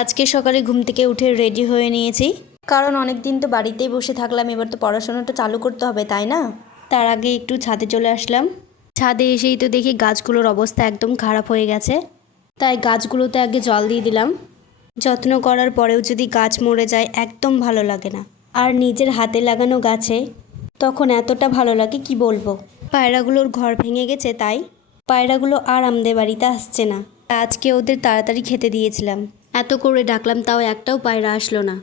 আজকে সকালে ঘুম থেকে উঠে রেডি হয়ে নিয়েছি, কারণ অনেক দিন তো বাড়িতেই বসে থাকলাম, এবার তো পড়াশোনাটা চালু করতে হবে, তাই না? তার আগে একটু ছাদে চলে আসলাম। ছাদে এসেই তো দেখি গাছগুলোর অবস্থা একদম খারাপ হয়ে গেছে, তাই গাছগুলোতে আগে জল দিয়ে দিলাম। যত্ন করার পরেও যদি গাছ মরে যায় একদম ভালো লাগে না, আর নিজের হাতে লাগানো গাছে তখন এতটা ভালো লাগে কি বলবো। পায়রাগুলোর ঘর ভেঙে গেছে, তাই পায়রাগুলো আর আমাদের বাড়িতে আসছে না। আজকে ওদের তাড়াতাড়ি খেতে দিয়েছিলাম, এত করে ডাকলাম তাও একটাও পায়রা আসলো না।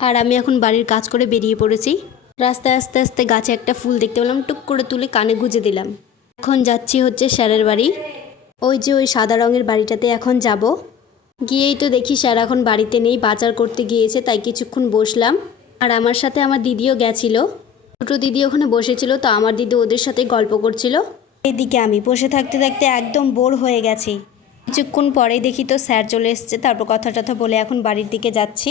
আর আমি এখন বাড়ির কাজ করে বেরিয়ে পড়েছি। রাস্তায় আস্তে আস্তে গাছে একটা ফুল দেখতে পেলাম, টুক করে তুলে কানে গুঁজে দিলাম। এখন যাচ্ছি হচ্ছে স্যারের বাড়ি, ওই যে ওই সাদা রঙের বাড়িটাতে এখন যাব। গিয়েই তো দেখি স্যার এখন বাড়িতে নেই, বাজার করতে গিয়েছে, তাই কিছুক্ষণ বসলাম। আর আমার সাথে আমার দিদিও গেছিল, ছোটো দিদি ওখানে বসেছিল, তো আমার দিদি ওদের সাথে গল্প করছিল। এদিকে আমি বসে থাকতে থাকতে একদম বোর হয়ে গেছি। কিছুক্ষণ পরেই দেখি তো স্যার চলে এসছে, তারপর কথা টথা বলে এখন বাড়ির দিকে যাচ্ছি।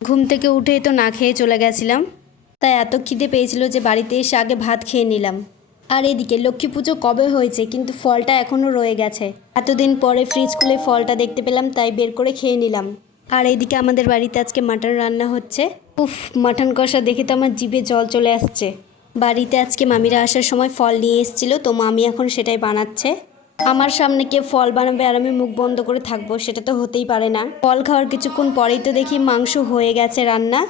ঘুম থেকে উঠেই তো না খেয়ে চলে গেছিলাম, তাই এত খিদে পেয়েছিল যে বাড়িতে এসে আগে ভাত খেয়ে নিলাম। আর এদিকে লক্ষ্মী পুজো কবে হয়েছে, কিন্তু ফলটা এখনও রয়ে গেছে। এতদিন পরে ফ্রিজ খুলে ফলটা দেখতে পেলাম, তাই বের করে খেয়ে নিলাম। আর এইদিকে আমাদের বাড়িতে আজকে মাটন রান্না হচ্ছে। উফ, মাটন কষা দেখে তো আমার জিভে জল চলে আসছে। বাড়িতে আজকে মামিরা আসার সময় ফল নিয়ে এসেছিল, তো মামি এখন সেটাই বানাচ্ছে। আমার সামনে কেউ ফল বানাবে আর আমি মুখ বন্ধ করে থাকবো, সেটা তো হতেই পারে না। ফল খাওয়ার কিছুক্ষণ পরেই তো দেখি মাংস হয়ে গেছে রান্না।